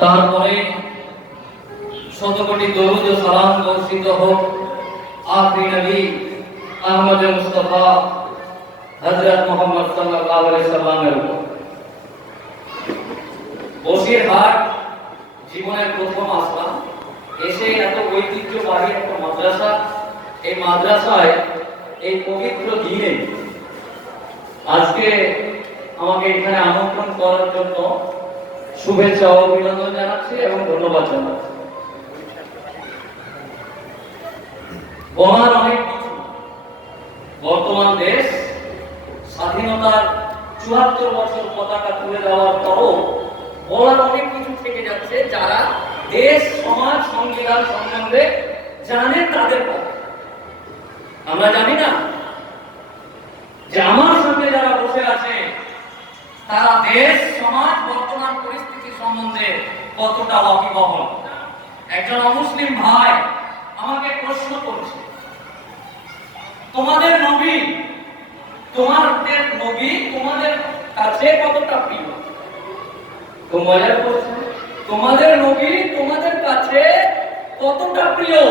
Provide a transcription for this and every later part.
তারপরে শতকোটি দরুদ ও সালাম বর্ষিত হোক আখরি নবী আহমদ মুস্তাফা হযরত মুহাম্মদ সাল্লাল্লাহু আলাইহি সাল্লামের উপর। বসিরহাট জীবনের প্রথম আসলাম, এসে এত ঐতিহ্যবাহী একটা মাদ্রাসা, এই মাদ্রাসায় এই পবিত্র দিনে আজকে আমাকে এখানে আমন্ত্রণ করার জন্য শুভেচ্ছা ও অভিনন্দন জানাচ্ছি এবং ধন্যবাদ জানাচ্ছি। বলার অনেক কিছু, বর্তমান দেশ স্বাধীনতার ৭৪ বছর পতাকা তুলে দেওয়ার পরও বলার অনেক কিছু থেকে যাচ্ছে। যারা দেশ, সমাজ, সংবিধান সম্বন্ধে জানে তাদের কথা আমরা জানি না। যে আমার সামনে যারা বসে আছে তারা দেশ, সমাজ, বর্তমান পরিস্থিতি সম্বন্ধে কতটা ওয়াকিবহাল। একজন অমুসলিম ভাই আমাকে প্রশ্ন করছে, তোমাদের নবী তোমাদের কাছে কতটা প্রিয়? তো মজা করছে, তোমাদের নবী তোমাদের কাছে কতটা প্রিয়?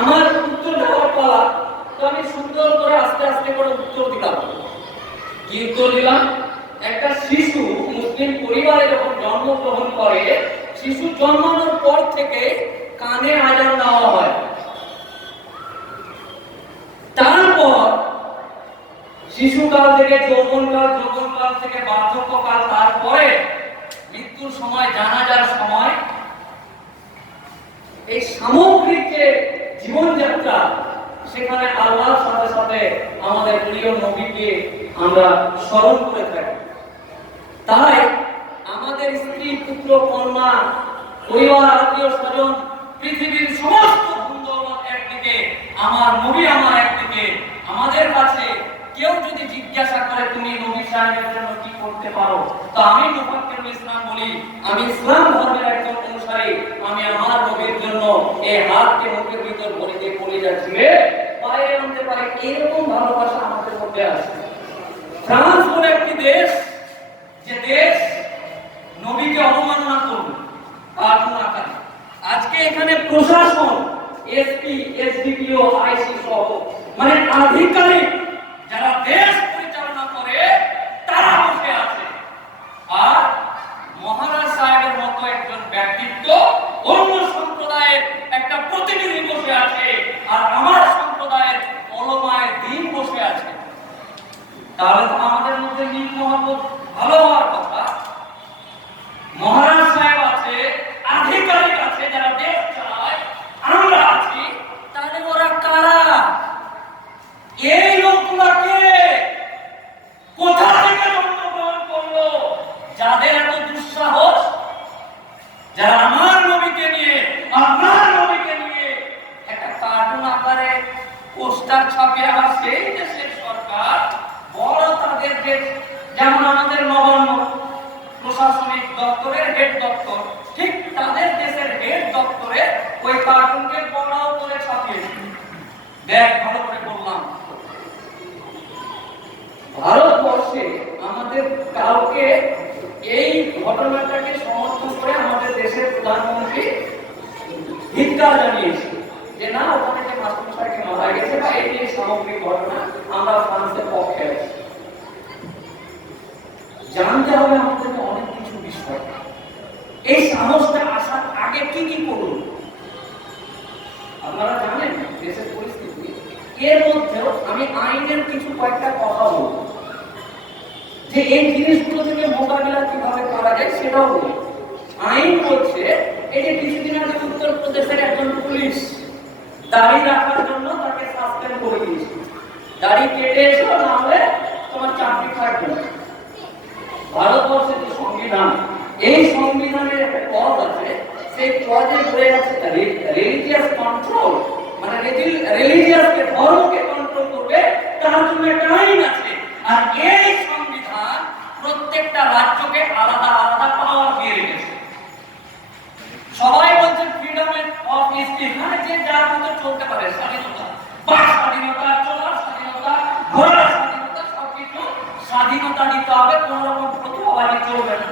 আমার উত্তর দেওয়ার পালা, তো আমি সুন্দর করে আস্তে আস্তে করে উত্তর দিলাম। কি উত্তর দিলাম? একটা শিশু মুসলিম পরিবারে যখন জন্মগ্রহণ করে, শিশু জন্মানোর পর থেকে কানে আজান দেওয়া হয়। তারপর শিশুকাল থেকে যৌবনকাল, যৌবনকাল থেকে বার্ধক্যকাল, তারপরে মৃত্যুর সময়, জানাজার সময়, এই সামগ্রিক যে জীবনযাত্রা, সেখানে আল্লাহর সাথে সাথে আমাদের প্রিয় নবীকে আমরা স্মরণ করে থাকি। তাই আমাদের স্ত্রী, পুত্র, কন্যা, পরিবার, আত্মীয় স্বজন, পৃথিবীর সমস্ত সুন্দরবন একদিকে, আমার নবী আমার একদিকে। আমাদের কাছে কেউ যদি জিজ্ঞাসা করে তুমি নবী সাহেবের জন্য কি করতে পারো, তো আমি মুফাক্কিরুল ইসলাম বলি, আমি ইসলাম ধর্মের একজন অনুসারী, আমি আমার নবীর জন্য এই হাতকে মুখের ভিতর ভরে দিয়ে কলিজা ছিঁড়ে বাইরে আনতে পারি। এরকম ভালোবাসা আমাদের মধ্যে আছে। ফ্রান্স বলে একটি দেশ, যে দেশ নবীকে অবমাননা করবে কার্টুন আকারে, আজকে এখানে প্রশাসন, এসপি, এসডিপিও, আইসি সহ মানে আধিকারিক যারা দেশ পরিচালনা করে তারা বসে আছে। আর মহারাজ সাহেবের মতো একজন ব্যক্তিত্ব, অন্য সম্প্রদায়ের একটা প্রতিনিধি বসে আছে, আর আমার সম্প্রদায়ের ওলামায়ে দ্বীন বসে আছে। তাহলে তো আমাদের মধ্যে মিল মহব্বত ভালো হওয়ার কথা। মহারাজ সাহেব আছে, আধিকারিক আছে যারা দেশ চালায়, আমরা আছি, তাহলে ওরা কারা? এই লোকগুলোকে কোথা থেকে জন্মগ্রহণ করলো যাদের এত দুঃসাহস, যারা আমার নবীকে নিয়ে, আপনার নবীকে নিয়ে একটা কার্টুন আকারে পোস্টার ছাপে, আবার সেই দেশের সরকার বড় তাদের দেশ, যেমন আমাদের নবান্ন প্রশাসনিক দপ্তরের হেড দপ্তর, ঠিক তাদের দেশের হেড দপ্তরে ওই কার্টুনকে বড় করে ছাপিয়েছে। দেখ, ভালো করে বললাম, ভারতবর্ষে আমাদের কাউকে এই ঘটনাটাকে সমর্থন করে আমাদের দেশের প্রধানমন্ত্রী ধিক্কার জানিয়েছে যে না, ওখানে যে মাস্টার সাহেব মারা গেছে বা এই যে সামগ্রিক ঘটনা, আমরা ফ্রান্সের পক্ষে আছি। জানতে হবে আমাদের অনেক কিছু বিষয়। এই সাহসটা আসার আগে কি কি করুন আপনারা জানেন দেশের পরিস্থিতি। এর মধ্যেও আমি আইনের কিছু কয়েকটা কথা বলবো, যে এই জিনিসগুলো থেকে মোকাবিলা কিভাবে করা যায় সেটাও বলি। আইন বলছে, এই যে কিছুদিন আগে উত্তরপ্রদেশের একজন পুলিশ দাড়ি রাখার জন্য তাকে সাসপেন্ড করে দিয়েছে। দাড়ি কেটে এসো, না হলে তোমার চাকরি থাকবে না। ভারতবর্ষের যে সংবিধান, এই সংবিধানের একটা ক্লজ আছে, সেই ক্লজে বলে আছে রিলিজিয়াস কন্ট্রোল, মানে রিলিজিয়াসকে, ধর্মকে কন্ট্রোল করবে, তার জন্য একটা আইন আছে। আর এই সংবিধান প্রত্যেকটা রাজ্যকে আলাদা আলাদা পাওয়ার দিয়ে রেখেছে। সবাই বলছে ফ্রিডম অফ স্পিচ, মানে যে যার মতো চলতে পারে, স্বাধীনতা, বাক স্বাধীনতা, চলার স্বাধীনতা, ঘোরার স্বাধীনতা, সবকিছু স্বাধীনতা দিতে হবে, কোন রকম প্রতিভা চাপাবাজি চলবে না।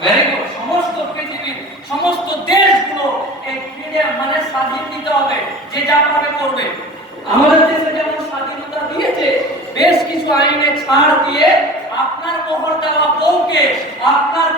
Very good. সমস্ত পৃথিবীর সমস্ত দেশগুলো এই ফ্রিডম মানে স্বাধীন দিতে হবে, যে যা পাবে করবে। আমাদের দেশে যেমন স্বাধীনতা দিয়েছে, বেশ কিছু আইনে ছাড় দিয়ে আপনার মোহর দেওয়া বউকে আপনার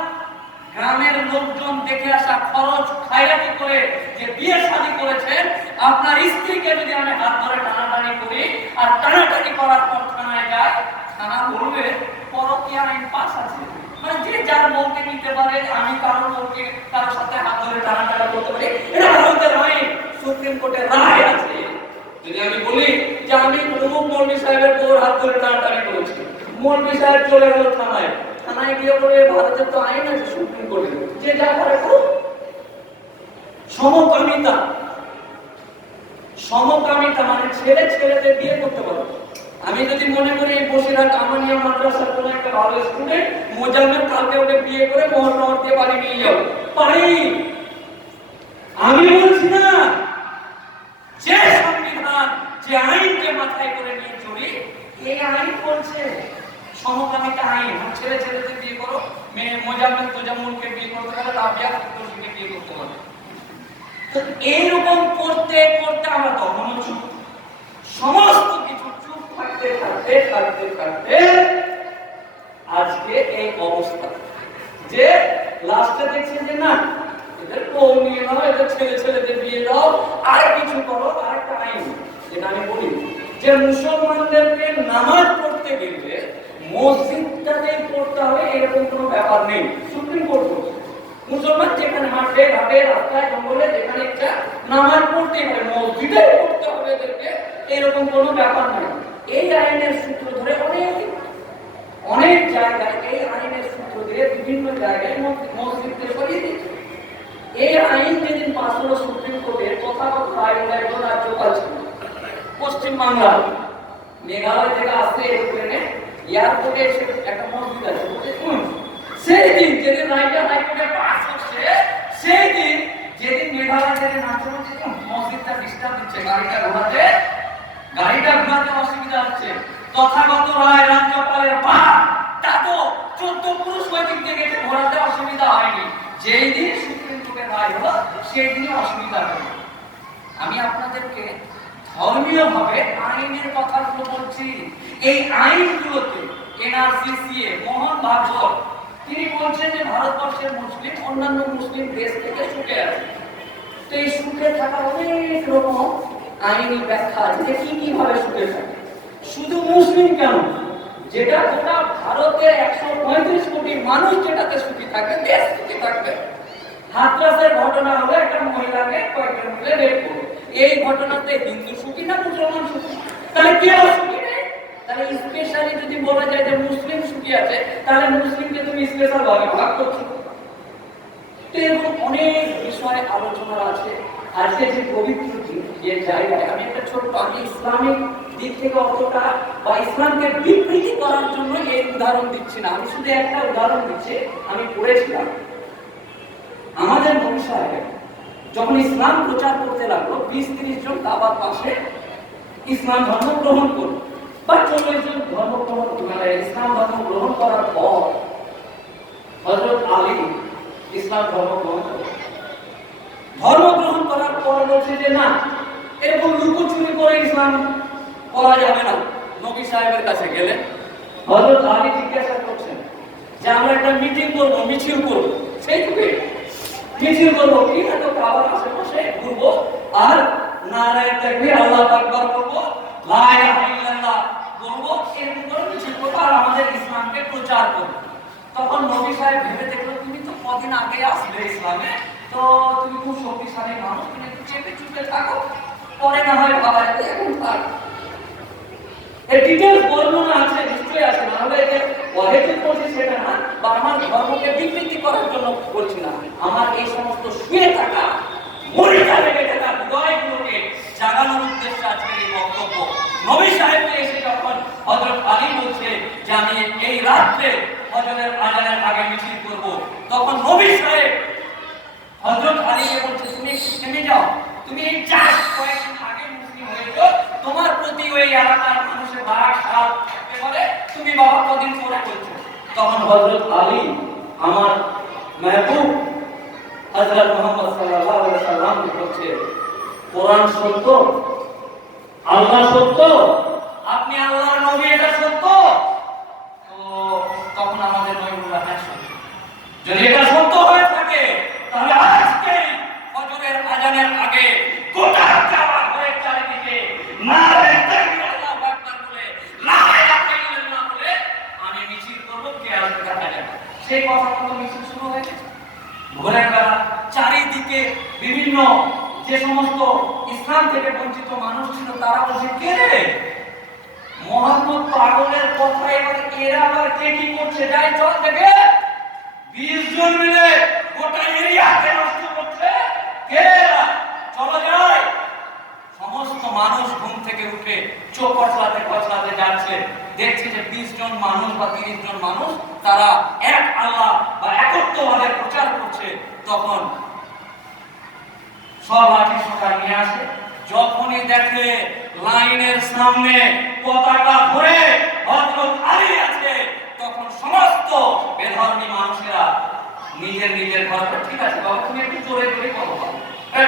গ্রামের লোকজন দেখে আসা খরচ খায়রাতি করে যে বিয়ে শাদী করেছেন, আপনার স্ত্রীকে যদি আমি হাত ধরে টানাটানি করি আর টানাটানি করার পর থানায় যায়, থানা বলবে পরকীয়া আইন পাস আছে, মানে যে যার বউকে নিতে পারে, আমি কারোর বউকে কারোর সাথে হাত ধরে টানাটানি করতে পারি, এটা ভারতের আইন, সুপ্রিম কোর্টের রায় আছে। যদি আমি বলি যে আমি অমুক মৌলভী সাহেবের বউর হাত ধরে টানাটানি করেছি, মৌলভী সাহেব চলে গেল থানায়, থানায় গিয়ে বলে ভারতের তো আইন আছে সুপ্রিম কোর্টে, যে যা করে করুক। সমকামিতা, সমকামিতা মানে ছেলে ছেলেদের বিয়ে করতে পারে। আমি যদি মনে করি এই বসিরহাট আমানিয়া মাদ্রাসার কোন একটা ভালো স্টুডেন্ট মোজাম্মেল কালকে ওকে বিয়ে করে মোহর নহর দিয়ে বাড়ি নিয়ে যাও, পারি। আমি বলছি না, যে সংবিধান যে আইনকে মাথায় করে নিয়ে চলি, এই আইন বলছে সমকামিতা আইন, ছেলে ছেলেদের বিয়ে করো, মেয়ে মোজাম্মেল তোজাম্মুলকে বিয়ে করতে পারে, রাবিয়া ফিরদৌসীকে বিয়ে করতে পারে। তো এইরকম করতে করতে আমরা তখন চুপ, সমস্ত কিছু চুপ থাকতে থাকতে থাকতে থাকতে আজকে এই অবস্থা, যে লাস্টে দেখছেন যে না এদের বউ নিয়ে নাও, এদের ছেলে ছেলেদের বিয়ে দাও, আর কিছু করো। আরেকটা আইন যেটা আমি বলি, যে মুসলমানদেরকে নামাজ পড়তে গেলে মসজিদটাতেই পড়তে হবে এরকম কোনো ব্যাপার নেই, সুপ্রিম কোর্ট বলছে। মুসলমান যেখানে মাঠে ঘাটে রাস্তায় জঙ্গলে যেখানে ইচ্ছা নামাজ পড়তেই হবে, মসজিদে পড়তে হবে এদেরকে, এরকম কোনো ব্যাপার নেই। এই আইনের সূত্র ধরে অনেক জায়গায় এই আইনের সূত্র দিয়ে বিভিন্ন জায়গায় মসজিদকে সরিয়ে দিচ্ছে। এই আইন যেদিন পাস হলো সুপ্রিম কোর্টের, তথাগত রায় একজন রাজ্যপাল ছিল পশ্চিম বাংলার, মেঘালয় থেকে আসছে এরোপ্লেনে, এয়ারপোর্টে এসে একটা মসজিদ আছে, সেই দিন যেদিন রায়টা হাইকোর্টে পাস হচ্ছে, সেই দিন যেদিন মেঘালয় থেকে নামছে, মসজিদটা ডিস্টার্ব দিচ্ছে, গাড়িটা ঘোরাতে অসুবিধা হচ্ছে, তথাগত রায় রাজ্যপালের বাপ দাদু 14 পুরুষ ওই দিক থেকে ঘোরাতে অসুবিধা হয়নি। যেই দিন সুপ্রিম কোর্টের রায় হলো সেই দিনে অসুবিধা হলো। আমি আপনাদেরকে ধর্মীয় ভাবে আইনের কথাগুলো বলছি। এই আইনগুলোতে এনআরসিসিএ মোহন ভাগবত তিনি বলছেন যে ভারতবর্ষের মুসলিম অন্যান্য মুসলিম দেশ থেকে সুখে আছে। তো এই সুখে থাকার অনেক রকম আইনি ব্যাখ্যা আছে যে কি কিভাবে সুখে থাকে। শুধু মুসলিম কেন, যেটা গোটা ভারতের 135 কোটি মানুষ যেটাতে সুখী থাকে, দেশ সুখী থাকবে। হাতরাসের ঘটনা হলো একটা মহিলাকে কয়েকজন মিলে রেপ করলো, এই ঘটনাতে হিন্দু সুখী না মুসলমান সুখী? তাহলে কেউ সুখী নেই। তাহলে স্পেশালি যদি বলা যায় যে মুসলিম সুখী আছে, তাহলে মুসলিমকে তুমি স্পেশাল ভাবে ভাগ করছো। তো এরকম অনেক বিষয়ে আলোচনা আছে। আজকে যে পবিত্র যে জায়গায় আমি একটা ছোট্ট, আমি ইসলামিক দিক থেকে অতটা বা ইসলামকে বিকৃতি করার জন্য এই উদাহরণ দিচ্ছি না, আমি শুধু একটা উদাহরণ দিচ্ছি। আমি পড়েছিলাম আমাদের নবী সাহেব যখন ইসলাম প্রচার করতে লাগলো, 20-30 জন দাবার পাশে ইসলাম ধর্ম গ্রহণ করলো, বা 40 জন ধর্ম গ্রহণ ইসলাম ধর্ম গ্রহণ করার পর হযরত আলী ইসলাম ধর্ম গ্রহণ করলেন। ধর্ম গ্রহণ করার পর বলছে যে না, এরকম লুকোচুরি করে ইসলাম করা যাবে না। নবী সাহেবের কাছে গেলেন, হযরত আলী জিজ্ঞাসা করছেন যে আমরা একটা মিটিং করবো, মিছিল করবো, সেই থেকে মিছিল করবো কি, এত কাবার আশেপাশে ঘুরবো আর নারায়ে তাকবীর আল্লাহু আকবার বলবো, লা ইলাহা ইল্লাল্লাহ বলবো, এরকম করে মিছিল করবো আর আমাদের ইসলামকে প্রচার করবো। তখন নবী সাহেব ভেবে দেখলো তুমি তো কদিন আগে আসলে ইসলামে, তো তুমি খুব শক্তিশালী মানুষ, তুমি একটু চেপে চুপে থাকো, পরে না হয় ভাবা যাবে, এখন থাক। এর ডিটেইলস বর্ণনা আছে, নিশ্চয়ই আছে, না হলে যে অহেতুক বলছি সেটা না, বা আমার ধর্মকে বিকৃতি করার জন্য বলছি না। আমার এই সমস্ত শুয়ে থাকা মরিচা লেগে থাকা হৃদয়গুলোকে জাগানোর উদ্দেশ্যে আজকের এই বক্তব্য। নবী সাহেবকে এসে যখন হযরত আলী বলছে যে আমি এই রাত্রে ফজরের আজানের আগে মিছিল করব, তখন নবী সাহেব হযরত আলীকে বলছে তুমি থেমে যাও, তুমি এই জাস্ট কয়েকদিন আগে মুসলিম হয়েছো, তোমার প্রতি ওই এলাকার মানুষের রাগ শাল থাকতে পারে, তুমি বাবা কদিন পরে করছো, তখন হযরত আলী আমার মেহবুব হযরত মুহাম্মদ সাল্লাল্লাহু আলাইহি ওয়াসাল্লাম বলছে, কোরআন সত্য, আল্লাহ সত্য, আপনি আল্লাহর নবী, এটা সত্য। তো তখন আমাদের নবী বললেন, হ্যাঁ সত্য। যদি এটা সত্য হয়ে থাকে তাহলে আজকে ফজরের আজানের আগে গোটা কাবা হয়ে চারিদিকে নারে তাকবীর আল্লাহু আকবার বলে লা ইলাহা ইল্লাল্লাহ বলে আমি মিছিল করব, কে আসবে দেখা যাবে। সেই কথা মতো মিছিল শুরু হয়ে গেছে। ভোরের বেলা চারিদিকে বিভিন্ন যে সমস্ত ইসলাম থেকে বঞ্চিত মানুষ ছিল তারা বলছে, কে রে মোহাম্মদ পাগলের কথা, এবার এরা আবার কে কি করছে, যাই চল দেখে। 20 জন মিলে গোটা এরিয়াকে নষ্ট করছে, কে এরা, চলো যাই। সমস্ত মানুষ ঘুম থেকে উঠে চোখ কচলাতে যাচ্ছে, দেখছে যে 20 জন মানুষ বা 30 জন মানুষ তারা এক আল্লাহ বা একত্ববাদের প্রচার করছে। তখন সব লাঠি সোটা নিয়ে আসে, যখনই দেখে লাইনের সামনে পতাকা ধরে হযরত আলী আছে, তখন সমস্ত বেধর্মী মানুষেরা নিজের নিজের ঘরে, ঠিক আছে বাবা তুমি একটু জোরে জোরে করো,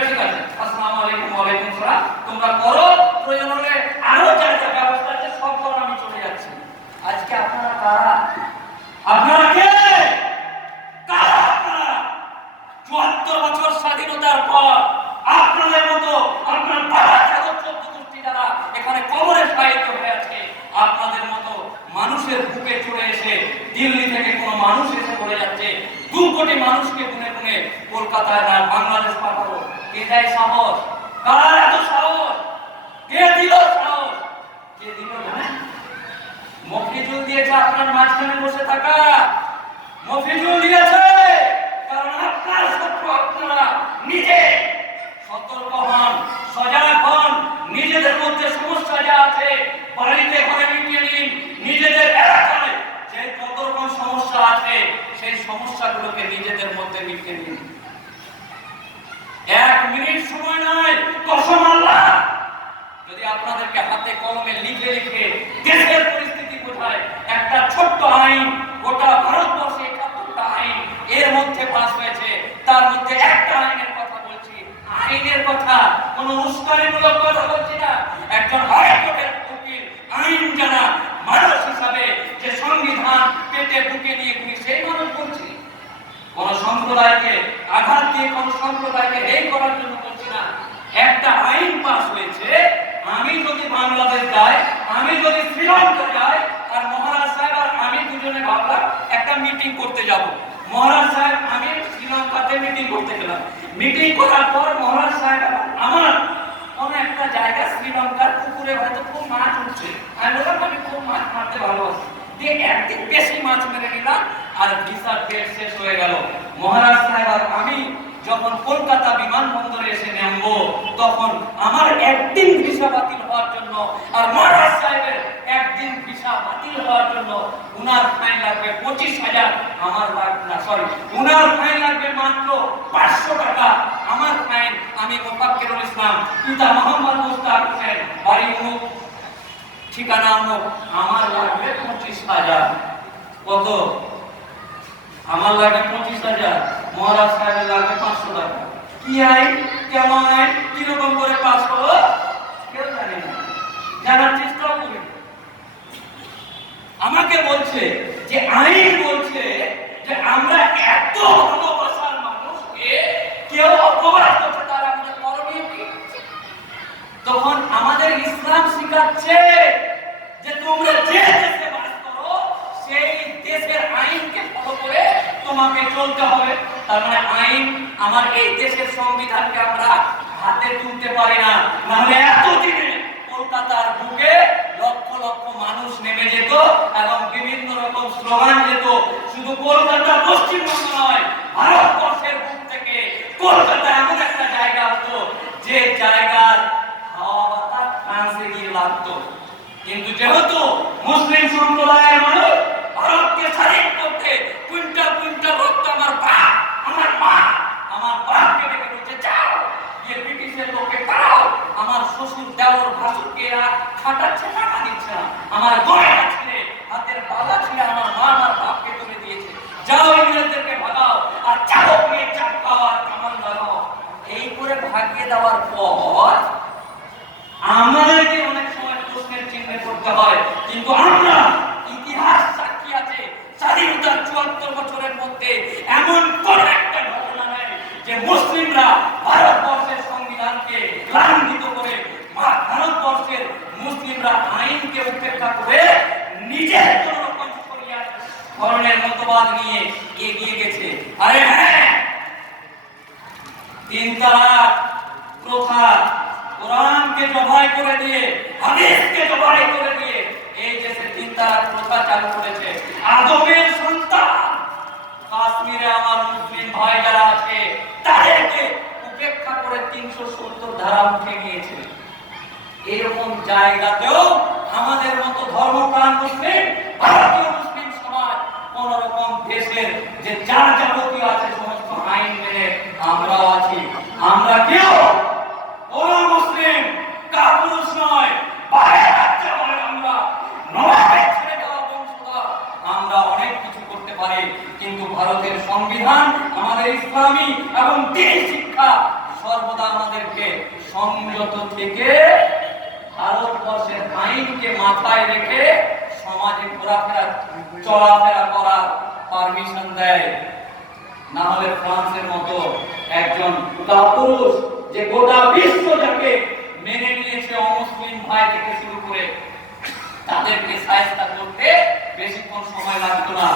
ঠিক আছে আসসালামু আলাইকুম, ওয়ালাইকুম সালাম, তোমরা করো, প্রয়োজন হলে আরো যা যা ব্যবস্থা আছে সব করো, আমি চলে যাচ্ছি। আজকে আপনারা কারা, আপনারা কে, কারা আপনারা? ৭৪ বছর স্বাধীনতার পর আপনাদের মতো আপনার বাবা চাদর 14 গোষ্ঠী যারা এখানে কবরে শায়িত হয়ে আছে, আপনাদের মতো মানুষের বুকে চড়ে এসে দিল্লি থেকে কোন মানুষ এসে বলে যাচ্ছে 2 কোটি মানুষকে গুনে গুনে কলকাতায় না বাংলাদেশ পাঠাবো, কে দেয় সাহস, কার এত সাহস, কে দিল সাহস, কে দিল জানেন? মফিজুল দিয়েছে আপনার মাঝখানে বসে থাকা, মফিজুল দিয়েছে, কারণ আপনার শত্রু আপনারা নিজে সতর্ক হন, সজাগ হন, নিজেদের মধ্যে সমস্যা যা আছে বাড়িতে ঘরে মিটিয়ে নিন, নিজেদের এলাকায় যে কত রকম সমস্যা আছে সেই সমস্যাগুলোকে নিজেদের মধ্যে মিটিয়ে নিন। 1 মিনিট সময় নয়, কসম আল্লাহ, যদি আপনাদেরকে হাতে কলমে লিখে লিখে দেশের পরিস্থিতি বোঝায়, একটা ছোট্ট আইন গোটা ভারতবর্ষে ৭১টা আইন এর মধ্যে পাস হয়েছে, তার মধ্যে একটা আইনের কথা বলছি, আইনের কথা, কোনো উস্কানিমূলক কথা বলছি না, একজন হাইকোর্টের উকিল আইন জানা মানুষ হিসাবে যে সংবিধান পেটে বুকে নিয়ে ঘুরি সেই মানুষ বলছি, কোন সম্প্রদায়কে আঘাত দিয়ে কোন সম্প্রদায়কে হেয় করার জন্য বলছি না। একটা আইন পাস হয়েছে, আমি যদি বাংলাদেশ যাই, আমি যদি শ্রীলঙ্কা যাই, আর মহারাজ সাহেব আর আমি দুজনে ভাবলাম একটা মিটিং করতে যাব, মহারাজ সাহেব আমি শ্রীলঙ্কাতে মিটিং করতে গেলাম, মিটিং করার পর মহারাজ সাহেব আমার কোন একটা জায়গা শ্রীলঙ্কার পুকুরে হয়তো খুব মাছ উঠছে, আমি বললাম আমি খুব মাছ মারতে ভালোবাসি, দিয়ে একদিন বেশি মাছ মেরে নিলাম, আর ভিসার ডেট শেষ হয়ে গেল। মহারাজ সাহেব আর আমি যখন কলকাতা বিমানবন্দরে এসে নামবো, তখন আমার একদিন ভিসা বাতিল হওয়ার জন্য আর মহারাজ সাহেবের একদিন ভিসা বাতিল হওয়ার জন্য উনার ফাইন লাগবে 25,000, আমার লাগবে না, সরি, উনার ফাইন লাগবে মাত্র 500 টাকা, আমার ফাইন, আমি মোফাক্কিরুল ইসলাম, পিতা মোহাম্মদ মুস্তাক হোসেন, বাড়ি অমুক, ঠিকানা অমুক, আমার লাগবে 25,000। কত? আমার লাগবে 25,000, মহারাজ সাহেবের লাগবে 500 টাকা। কি আইন, কেমন আইন, কিরকম করে পাস হলো কেউ জানে না, জানার চেষ্টা করি। আমাকে বলছে যে আইন বলছে যে আমরা এত ভালোবাসার মানুষকে কেউ অপবাদ করছে, তার আমাদের করণীয় কি? তখন আমাদের ইসলাম শিখাচ্ছে যে তোমরা যে দেশে বাস করো সেই দেশের আইনকে ফলো করে তোমাকে চলতে হবে। তার মানে আইন, আমার এই দেশের সংবিধানকে আমরা হাতে তুলতে পারি না, নাহলে এতদিনে কলকাতার বুকে লক্ষ লক্ষ মানুষ নেমে যেত এবং বিভিন্ন রকম স্লোগান যেত। শুধু কলকাতা পশ্চিমবঙ্গ নয়, ভারতবর্ষের বুক থেকে কলকাতা এমন একটা জায়গা হতো যে জায়গার হাওয়া বাতাস ফ্রান্সে গিয়ে লাগতো। কিন্তু যেহেতু মুসলিম সম্প্রদায়ের মানুষ ভারতকে স্বাধীন করতে কুইন্টাল কুইন্টাল রক্ত আমার বাপ, আমার মা, আমার বাপকে ডেকে বলছে যাও গিয়ে ব্রিটিশের লোককে তাড়াও, আমার শ্বশুর দেওর ভাসুরকে এরা খাটাচ্ছে, টাকা দিচ্ছে না, আমার গয়না ছিঁড়ে, হাতের বালা ছিঁড়ে আমার মা আমার বাপকে তো আর চালক নিয়ে চাকা আর কামান লাগাও, এই করে ভাগিয়ে দেওয়ার পর আমাদেরকে অনেক সময় প্রশ্নের চিহ্নে পড়তে হয়। কিন্তু আমরা ইতিহাস সাক্ষী আছে, স্বাধীনতার ৭৪ বছরের মধ্যে এমন কোন একটা ঘটনা নেই যে মুসলিমরা ভারতবর্ষের সংবিধানকে লাঙ্ঘিত করে, ভারতবর্ষের মুসলিমরা আইনকে উপেক্ষা করে নিজের কোন রকম শরিয়াত ধরনের মতবাদ নিয়ে এগিয়ে গেছে। আরে হ্যাঁ, ৩ তালাক প্রথা, কোরআনকে জবাই করে দিয়ে, হাদিসকে জবাই করে দিয়ে এই দেশে ৩ তালাক প্রথা চালু করেছে। আদমের সন্তান কাশ্মীরে আমার মুসলিম ভাই যারা আছে তাদেরকে উপেক্ষা করে ৩৭০ ধারা উঠে নিয়েছে। এরকম জায়গাতেও আমাদের মতো ধর্মপ্রাণ মুসলিম, ভারতীয় মুসলিম সমাজ কোন রকম দেশের যে যা যাবতীয় আছে সমস্ত আইন মেনে আমরাও আছি। আমরা কেউ কোন মুসলিম কাপুরুষ নয়, বাইরে রাজ্যে বলেন আমরা নবাবের ছেড়ে যাওয়া বংশধর, আমরা অনেক কিছু করতে পারি। কিন্তু ভারতের সংবিধান, আমাদের ইসলামী এবং দ্বীনি শিক্ষা সর্বদা আমাদেরকে সংযত থেকে ভারতবর্ষের আইনকে মাথায় রেখে সমাজে ঘোরাফেরা চলাফেরা করার পারমিশন দেয়। না হলে ফ্রান্সের মতো একজন কাপুরুষ যে গোটা বিশ্ব যাকে মেনে নিয়েছে অমুসলিম ভাই থেকে শুরু করে, তাদেরকে সাহায্য করতে বেশিক্ষণ সময় লাগতো না।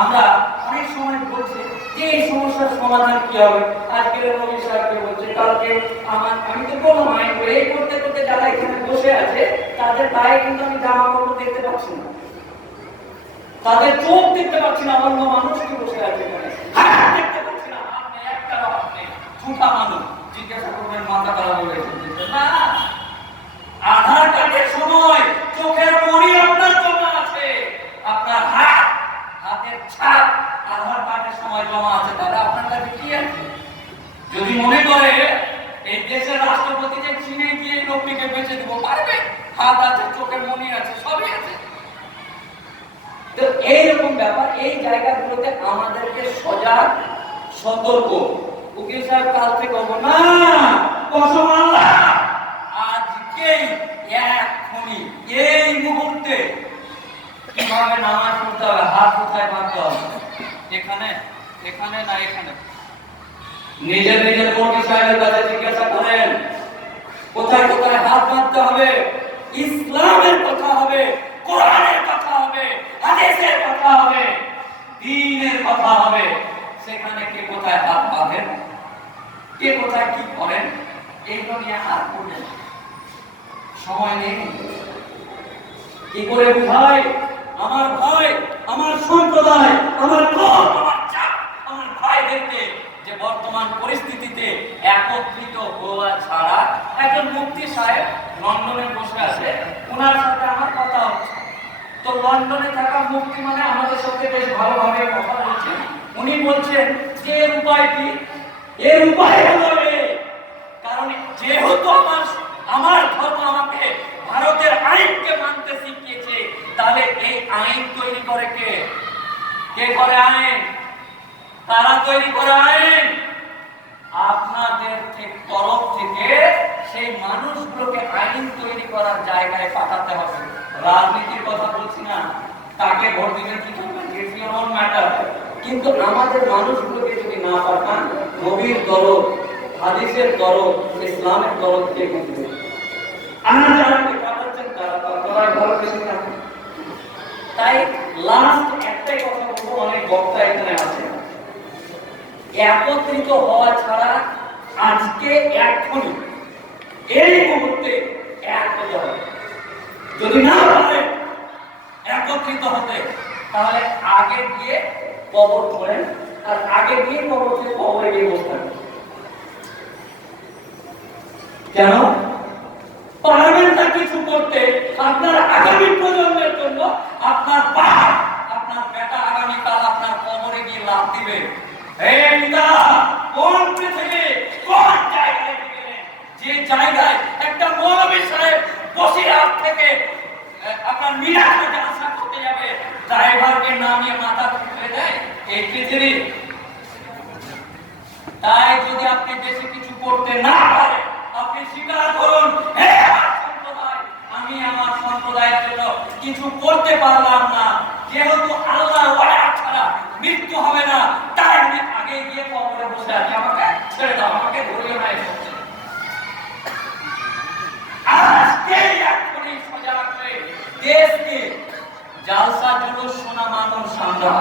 আমরা অনেক সময় বলছি যে এই সমস্যার সমাধান কি হবে, আজকের নবী সাহেবকে বলছে, কালকে আমি তো বললাম আইন করে এই করতে করতে যারা এখানে বসে আছে তাদের গায়ে কিন্তু আমি জামা কাপড় দেখতে পাচ্ছি না, তাদের চোখ দেখতে পাচ্ছি না, অন্য মানুষ কি বসে আছে এখানে দেখতে পাচ্ছি না, আপনি একটা আপনি ঝুঠা মানুষ, জিজ্ঞাসা করবেন মাথা খারাপ হয়ে গেছে না। আধার কার্ডের সময় চোখের মণি আপনার জমা আছে, আপনার হাতের ছাপ আধার কার্ডের সময় জমা আছে, তাহলে আপনার কাছে কি আছে? যদি মনে করে এই দেশের রাষ্ট্রপতি যে চীনে গিয়ে লোকটিকে বেঁচে দিব, পারবে? হাত আছে, চোখের মণি আছে, সবই আছে। তো এইরকম ব্যাপার, এই জায়গাগুলোতে আমাদেরকে সজাগ সতর্ক। উকিল সাহেব কাল থেকে বলবো না, কসম আল্লাহ আজকেই এক্ষুনি এই মুহূর্তে কিভাবে নামাজ পড়তে হবে, হাত কোথায় বাঁধতে হবে, এখানে এখানে না এখানে, নিজের নিজের মুফতি সাহেবের কাছে জিজ্ঞাসা করেন কোথায় কোথায় হাত বাঁধতে হবে। ইসলামের কথা হবে, কোরআনের কথা হবে, হাদিসের কথা হবে, দ্বীনের কথা হবে। সেখানে কে কোথায় হাত বাঁধেন, কে কোথায় কি করেন, এইগুলো নিয়ে হাত পড়বেন, সময় নেই। কি করে বুঝাই আমার ভাই, আমার সম্প্রদায়, আমার কম, আমার চাপ, আমার ভাইদেরকে যে বর্তমান পরিস্থিতিতে একত্রিত হওয়া ছাড়া। একজন মুফতি সাহেব লন্ডনে বসে আছে, ওনার সাথে আমার কথা হচ্ছে। তো লন্ডনে থাকা মুফতি মানে আমাদের সাথে বেশ ভালোভাবে কথা বলছেন। উনি বলছেন যে এর উপায় কি, এর উপায় হলো কারণ যেহেতু আমার ধর্ম আমাকে ভারতের আইনকে মানতে শিখিয়েছে, তাহলে এই আইন তৈরি করে কে? কে করে আইন? তারা তৈরি করে আইন। আপনাদের তরফ থেকে সেই মানুষগুলোকে আইন তৈরি করার জায়গায় পাঠাতে হবে। রাজনীতির কথা বলছি না, তাকে ভোট দিবেন কি করবেন, ইটস ইওর ওন ম্যাটার। কিন্তু আমাদের মানুষগুলোকে যদি না পাঠান, নবীর দরদ, হাদিসের দরদ, ইসলামের দরদ কে বুঝবে? তাই লাস্ট একটাই কথা বলবো, অনেক বক্তা এখানে আছে, একত্রিত হওয়া ছাড়া আজকে এখনই এই মুহূর্তে এক হতে হবে। যদি না পারে একত্রিত হতে, তাহলে আগে গিয়ে কবর করেন, আর আগে গিয়ে কবর থেকে কবরে গিয়ে বসতেন। কেন পারবেন না কিছু করতে? আপনার আগামী প্রজন্মের জন্য আপনার বাপ, আপনার বেটা আগামীকাল আপনার কবরে গিয়ে লাফ দিবে, এই পিতা কোন পৃথিবী কোন জায়গায় গেলেন, যে জায়গায় একটা মৌলভী সাহেব বসিরহাট থেকে আপনার মিরাজে আশা করতে যাবে, ড্রাইভারকে নামিয়ে মাথা তুলে দেয়, এই পৃথিবী তাই যদি আপনি দেশে কিছু করতে না পারেন, আপনি স্বীকার করুন, হে আমার সম্প্রদায়, আমি আমার সম্প্রদায়ের জন্য কিছু করতে পারলাম না। যেহেতু আল্লাহর ওয়াদা ছাড়া মৃত্যু হবে না, তাই আমি আগে গিয়ে কবরে বসে আছি, আমাকে ছেড়ে দাও, আমাকে ধরিও না। আজকে এখনই সজাগ হয়ে দেশকে জালসা জুলুস শোনা মানুষ আমরা,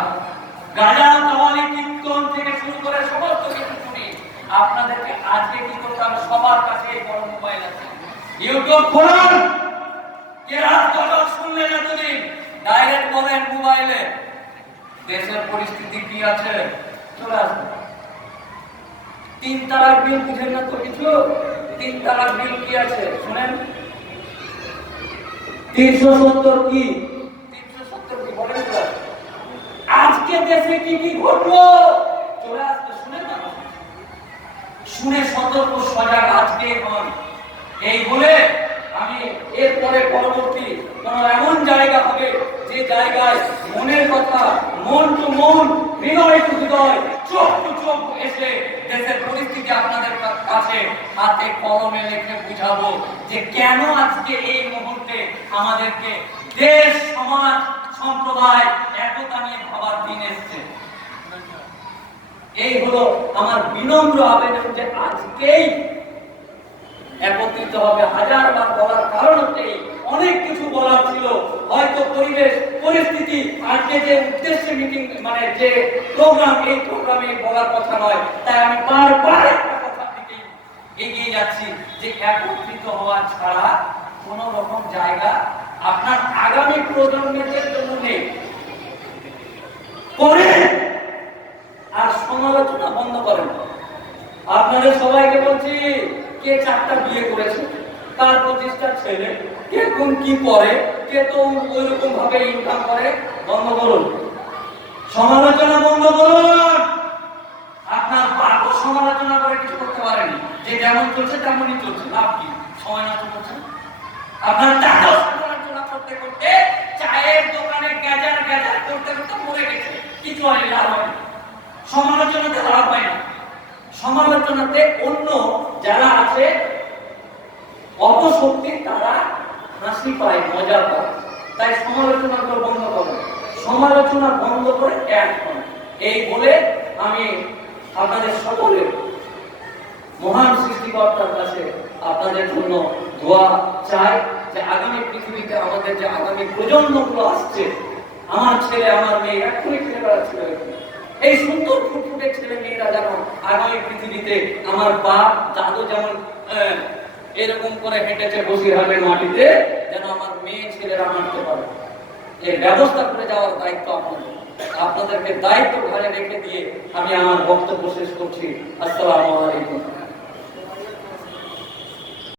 গাজাল কাওয়ালি কীর্তন থেকে শুরু করে সমস্ত কিছু শুনি। আপনাদেরকে আজকে কি করতে হবে? সবার কাছে এই বড় মোবাইল আছে, ইউটিউব খুলুন। কেরাত গজল শুনলেন এতদিন, ডাইরেক্ট বলেন মোবাইলে দেশের পরিস্থিতি কি আছে, চলে আসবে। 3 তালাক বিল বুঝেন না তো কিছু? 3 তালাক বিল কি আছে শুনেন। 370 কি? 370 কি বলেন তো? আজকে দেশে কি কি ঘটলো চলে আসবে, শুনেন না? শুনে সতর্ক সজাগ আজকে হন। এই বলে আমি এরপরে পরবর্তী কোন এমন জায়গা হবে যে জায়গায় মনের কথা মন টু মন, হৃদয় টু হৃদয়, চোখ টু চোখ এসে দেশের পরিস্থিতি আপনাদের কাছে হাতে কলমে লিখে বুঝাবো যে কেন আজকে এই মুহূর্তে আমাদেরকে দেশ, সমাজ, সম্প্রদায় একতা নিয়ে ভাবার দিন এসছে। এই হলো আমার বিনম্র আবেদন যে আজকেই একত্রিত হবে। হাজারবার বলার কারণ হচ্ছে অনেক কিছু বলার ছিল, হয়তো পরিবেশ পরিস্থিতি আজকে যে উদ্দেশ্যে মিটিং মানে যে প্রোগ্রাম, এই প্রোগ্রামে বলার কথা নয়, তাই আমি বারবার একটা কথার দিকে এগিয়ে যাচ্ছি যে একত্রিত হওয়া ছাড়া কোন রকম জায়গা আপনার আগামী প্রজন্মের জন্য নেই। করে আর সমালোচনা বন্ধ করেন। আপনাদের সবাইকে বলছি, কে 4টা বিয়ে করেছে, কার 25টা ছেলে, কে কোন কি করে, কে তো ওইরকম ভাবে ইনকাম করে, বন্ধ করুন। সমালোচনা বন্ধ করুন। আপনার বাবা সমালোচনা করে কিছু করতে পারেনি, যে যেমন চলছে তেমনই চলছে, লাভ কি? সময় নষ্ট করছেন। আপনার টাকা সমালোচনা করতে করতে চায়ের দোকানে গ্যাজার গ্যাজার করতে করতে মরে গেছে, কিছু হয় লাভ হয় না। সমালোচনাতে লাভ হয় না। সমালোচনাতে অন্য যারা আছে অপশক্তি, তারা হাসি পায়, মজা পায়। তাই সমালোচনাগুলো বন্ধ করুন। সমালোচনা বন্ধ করে এক হন। এই বলে আমি আপনাদের সকলের মহান সৃষ্টিকর্তার কাছে আপনাদের জন্য দোয়া চাই যে আগামী পৃথিবীতে আমাদের যে আগামী প্রজন্মগুলো আসছে, আমার ছেলে আমার মেয়ে এখনই ছেলেবেলা ছিল, এই সুন্দর ফুটফুটে ছেলে মেয়েরা যেন আগামী পৃথিবীতে আমার বাপ দাদু যেমন এরকম করে হেঁটেছে বসিরহাটের মাটিতে, যেন আমার মেয়ে ছেলেরা হাঁটতে পারে। এর ব্যবস্থা করে যাওয়ার দায়িত্ব আপনাদের। আপনাদেরকে দায়িত্ব ঘাড়ে রেখে দিয়ে আমি আমার বক্তব্য শেষ করছি। আসসালামু আলাইকুম।